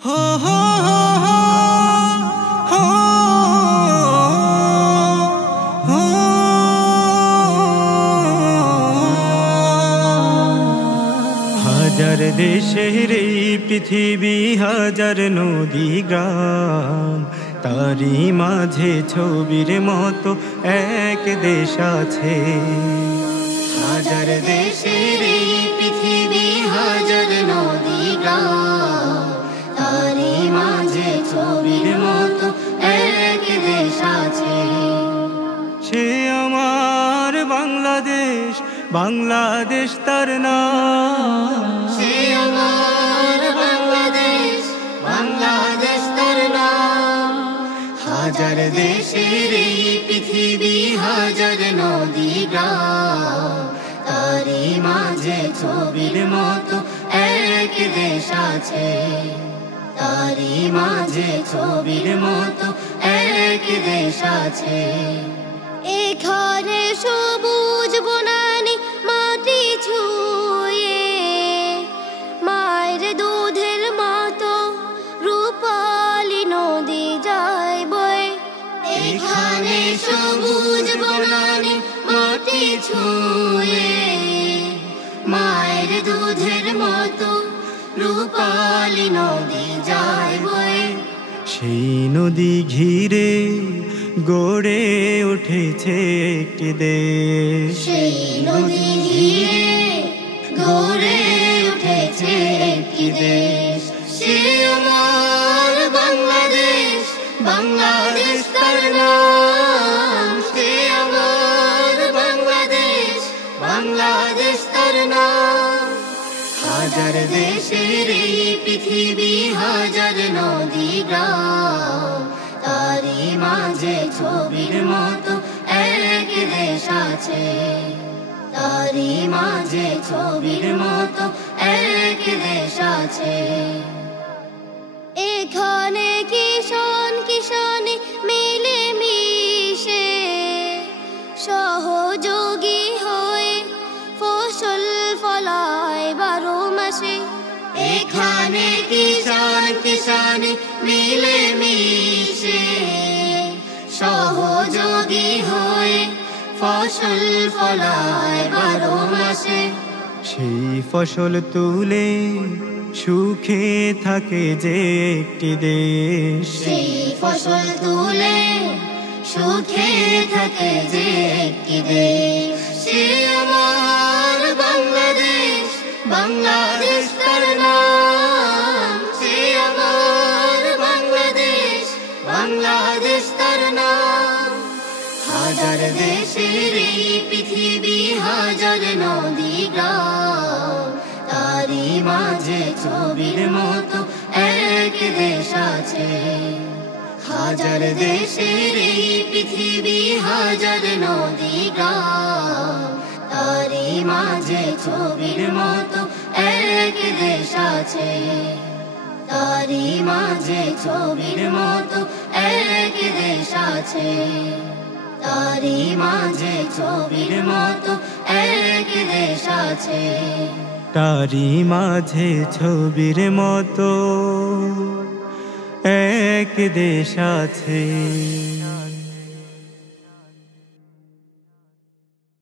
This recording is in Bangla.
हो हो हो हो हो হাজার দেশের এই পৃথিবী, হাজার নদী গ্রাম, তারই মাঝে ছবির মতো এক দেশ আছে। হাজার দেশের এই পৃথিবী, হাজার নদী গ্রাম, তারই মাঝে ছবির মতো এক দেশ আছে। সে আমার বাংলাদেশ, বাংলাদেশ তার নাম। সে আমার বাংলাদেশ, বাংলাদেশ তার নাম। হাজার দেশের এই পৃথিবী, হাজার নদী গ্রাম, তারই মাঝে ছবির মতো এক দেশ আছে। তারই মাঝে ছবির মতো এক দেশ আছে। এখানে সবুজ বনানি মাটি ছুঁয়ে, মায়ের দুধের মতো রূপালি নদী যায় বয়ে। এখানে সবুজ বনানি মাটি ছুঁয়ে, মায়ের দুধের মতো রূপালি নদী যায় বয়ে। সেই নদী ঘিরে গড়ে উঠেছে একটি দেশ। সেই নদী ঘিরে গড়ে উঠেছে একটি দেশ। সে আমার বাংলাদেশ, বাংলাদেশ তার নাম। সে আমার বাংলাদেশ, বাংলাদেশ তার নাম। হাজার দেশের এই পৃথিবী, হাজার নদী গ্রাম, তারই মাঝে ছবির মতো এক দেশ আছে। তারই মাঝে ছবির মতো এক দেশ আছে। এখানে কিষান কিষানে মিলে মিশে, সহযোগী হয়ে ফসল ফলায় 12 মাসে। এখানে কিষান কিষানে মিলে মিশে, সহযোগী হয়ে ফসল ফলায় 12 মাসে। সেই ফসল তুলে সুখে থাকে যে একটি দেশ। সেই ফসল তুলে সুখে থাকে যে একটি দেশ। সে আমার বাংলাদেশ, বাংলাদেশ তার নাম। সে আমার বাংলাদেশ, বাংলাদেশ তার নাম। হাজার দেশের এই পৃথিবী, হাজার নদী গ্রাম, তারই মাঝে ছবির মতো এক দেশ আছে। হাজার দেশের এই পৃথিবী, হাজার নদী গ্রাম, তারই মাঝে ছবির মতো এক দেশ আছে। তারই মাঝে ছবির মতো এক দেশ আছে। তারই মাঝে ছবির মতো এক দেশ আছে। তারই মাঝে ছবির মতো এক দেশ আছে।